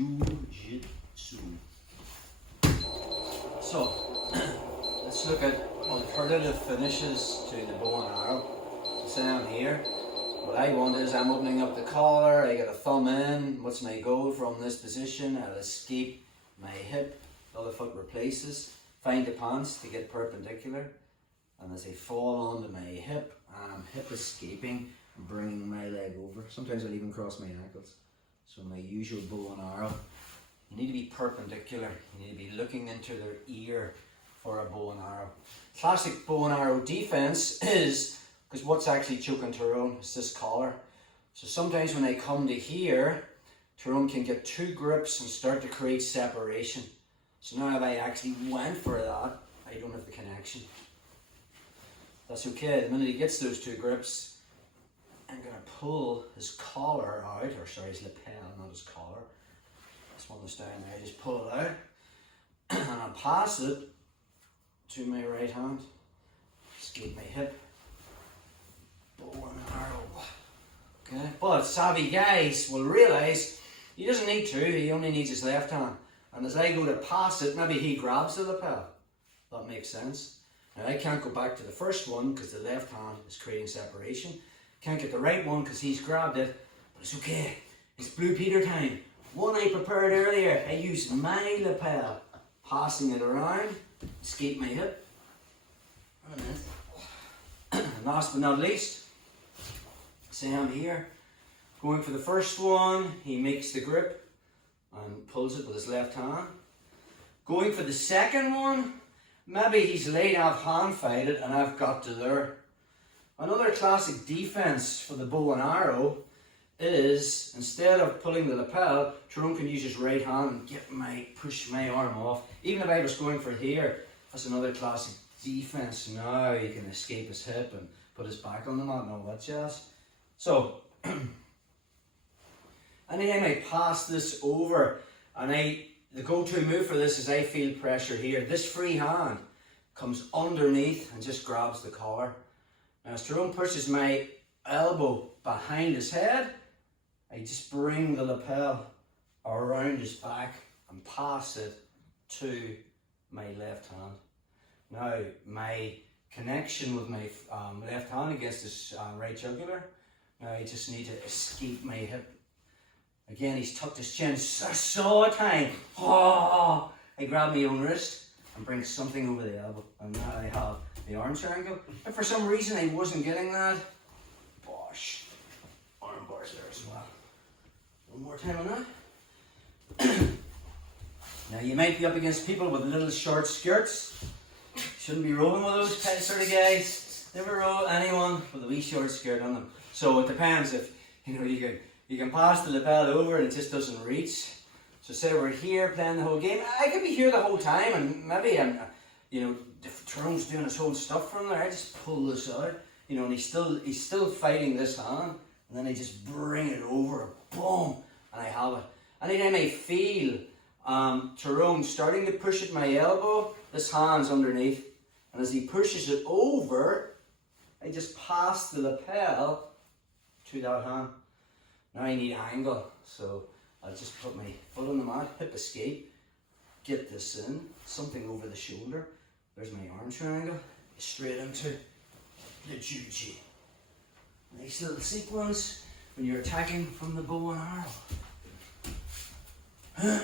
Jiu-Jitsu. So, let's look at alternative finishes to the bow and arrow. Same here. What I want is I'm opening up the collar, I get a thumb in. What's my goal from this position? I'll escape my hip, the other foot replaces. Find the pants to get perpendicular. And as I fall onto my hip, I'm hip escaping and bringing my leg over. Sometimes I'll even cross my ankles. So my usual bow and arrow, you need to be perpendicular. You need to be looking into their ear for a bow and arrow. Classic bow and arrow defense is, because what's actually choking Tyrone is this collar. So sometimes when I come to here, Tyrone can get two grips and start to create separation. So now if I actually went for that, I don't have the connection. That's okay. The minute he gets those two grips, I'm going to pull his collar out, or sorry, his lapel, not his collar. This one is down there. I just pull it out and I'll pass it to my right hand. Escape my hip. Bow and arrow. Okay, but savvy guys will realise he doesn't need to, he only needs his left hand. And as I go to pass it, maybe he grabs the lapel. That makes sense. Now I can't go back to the first one because the left hand is creating separation. Can't get the right one because he's grabbed it, but it's okay. It's Blue Peter time. One I prepared earlier, I used my lapel, passing it around, escape my hip. And last but not least, Sam here, going for the first one, he makes the grip and pulls it with his left hand. Going for the second one, maybe he's late, I've hand fighted and I've got to there. Another classic defense for the bow and arrow is, instead of pulling the lapel, Tyrone can use his right hand and push my arm off. Even if I was going for here, that's another classic defense. Now he can escape his hip and put his back on the mat and all that jazz. So, anytime I pass this over, and the go-to move for this is I feel pressure here. This free hand comes underneath and just grabs the collar. Now as Tyrone pushes my elbow behind his head, I just bring the lapel around his back and pass it to my left hand. Now my connection with my left hand against his right jugular, now I just need to escape my hip. Again, he's tucked his chin, saw time. Oh, I grab my own wrist and bring something over the elbow. And now I have the arm triangle. If for some reason I wasn't getting that, bosh, arm bars there as well. One more time on that. Now you might be up against people with little short skirts. Shouldn't be rolling with those sort of guys. Never roll anyone with a wee short skirt on them. So it depends if, you can pass the lapel over and it just doesn't reach. So say we're here playing the whole game. I could be here the whole time and maybe if Tyrone's doing his whole stuff from there, I just pull this out, and he's still fighting this hand, and then I just bring it over, boom, and I have it. Anytime I feel Tyrone starting to push at my elbow, this hand's underneath, and as he pushes it over, I just pass the lapel to that hand. Now I need angle, so I'll just put my foot on the mat, hip escape, get this in, something over the shoulder. There's my arm triangle, straight into the juji. Nice little sequence when you're attacking from the bow and arrow.